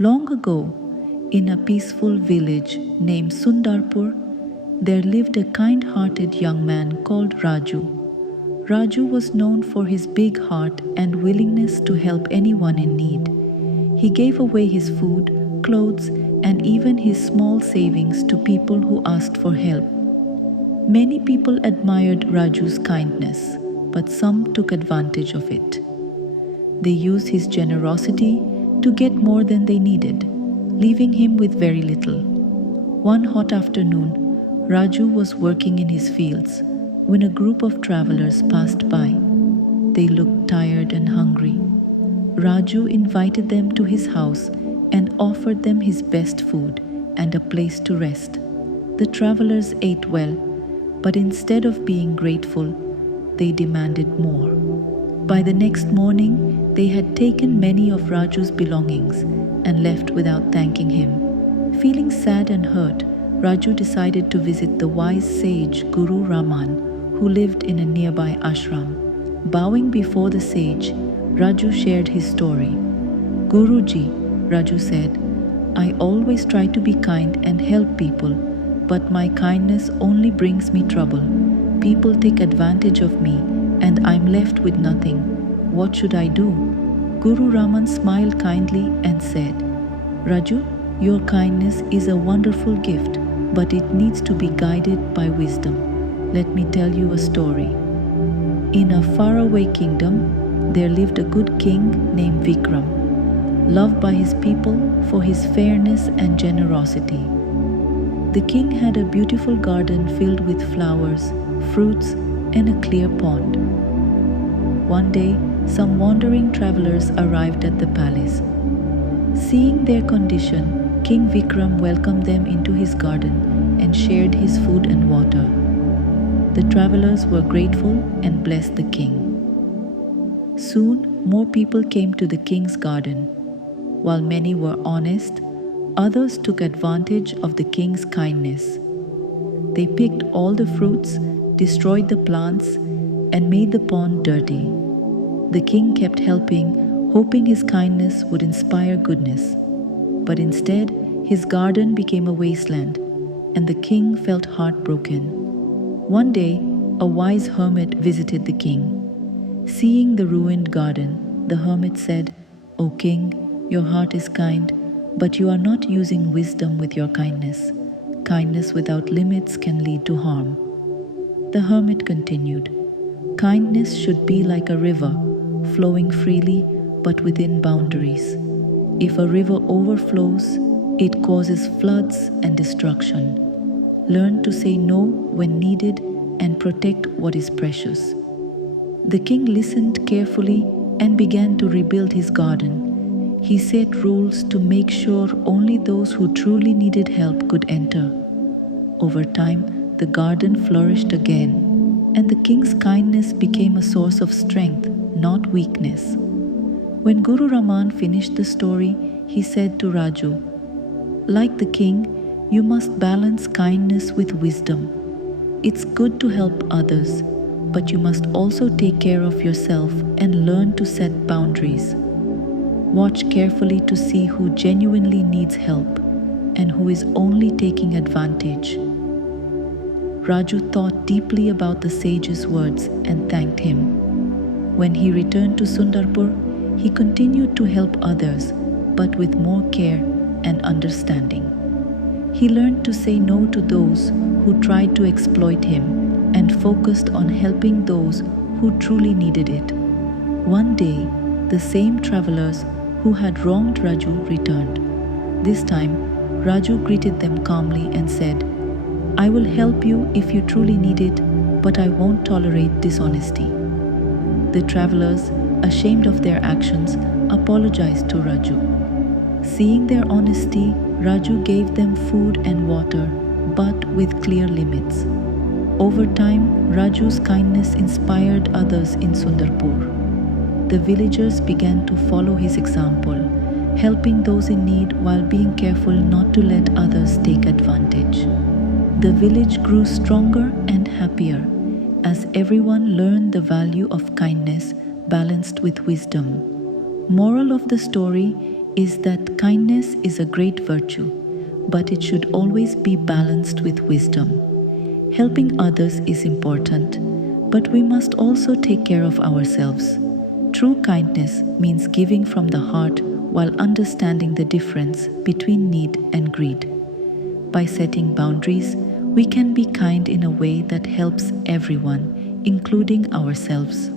Long ago, in a peaceful village named Sundarpur, there lived a kind-hearted young man called Raju. Raju was known for his big heart and willingness to help anyone in need. He gave away his food, clothes, and even his small savings to people who asked for help. Many people admired Raju's kindness, but some took advantage of it. They used his generosity to get more than they needed, leaving him with very little. One hot afternoon, Raju was working in his fields when a group of travelers passed by. They looked tired and hungry. Raju invited them to his house and offered them his best food and a place to rest. The travelers ate well, but instead of being grateful, they demanded more. By the next morning, they had taken many of Raju's belongings and left without thanking him. Feeling sad and hurt, Raju decided to visit the wise sage Guru Raman, who lived in a nearby ashram. Bowing before the sage, Raju shared his story. "Guruji," Raju said, "I always try to be kind and help people, but my kindness only brings me trouble. People take advantage of me and I'm left with nothing. What should I do?" Guru Raman smiled kindly and said, "Raju, your kindness is a wonderful gift, but it needs to be guided by wisdom. Let me tell you a story. In a faraway kingdom, there lived a good king named Vikram, loved by his people for his fairness and generosity. The king had a beautiful garden filled with flowers, fruits, and a clear pond. One day, some wandering travelers arrived at the palace. Seeing their condition, King Vikram welcomed them into his garden and shared his food and water. The travelers were grateful and blessed the king. Soon, more people came to the king's garden. While many were honest, others took advantage of the king's kindness. They picked all the fruits, destroyed the plants, and made the pond dirty. The king kept helping, hoping his kindness would inspire goodness. But instead, his garden became a wasteland, and the king felt heartbroken. One day, a wise hermit visited the king. Seeing the ruined garden, the hermit said, "O king, your heart is kind, but you are not using wisdom with your kindness. Kindness without limits can lead to harm." The hermit continued, "Kindness should be like a river, flowing freely but within boundaries. If a river overflows, it causes floods and destruction. Learn to say no when needed and protect what is precious." The king listened carefully and began to rebuild his garden. He set rules to make sure only those who truly needed help could enter. Over time, the garden flourished again, and the king's kindness became a source of strength, not weakness. When Guru Raman finished the story, he said to Raju, "Like the king, you must balance kindness with wisdom. It's good to help others, but you must also take care of yourself and learn to set boundaries. Watch carefully to see who genuinely needs help and who is only taking advantage." Raju thought deeply about the sage's words and thanked him. When he returned to Sundarpur, he continued to help others, but with more care and understanding. He learned to say no to those who tried to exploit him and focused on helping those who truly needed it. One day, the same travelers who had wronged Raju returned. This time, Raju greeted them calmly and said, "I will help you if you truly need it, but I won't tolerate dishonesty." The travelers, ashamed of their actions, apologized to Raju. Seeing their honesty, Raju gave them food and water, but with clear limits. Over time, Raju's kindness inspired others in Sundarpur. The villagers began to follow his example, helping those in need while being careful not to let others take advantage. The village grew stronger and happier as everyone learned the value of kindness balanced with wisdom. Moral of the story: is that kindness is a great virtue, but it should always be balanced with wisdom. Helping others is important, but we must also take care of ourselves. True kindness means giving from the heart while understanding the difference between need and greed. By setting boundaries, we can be kind in a way that helps everyone, including ourselves.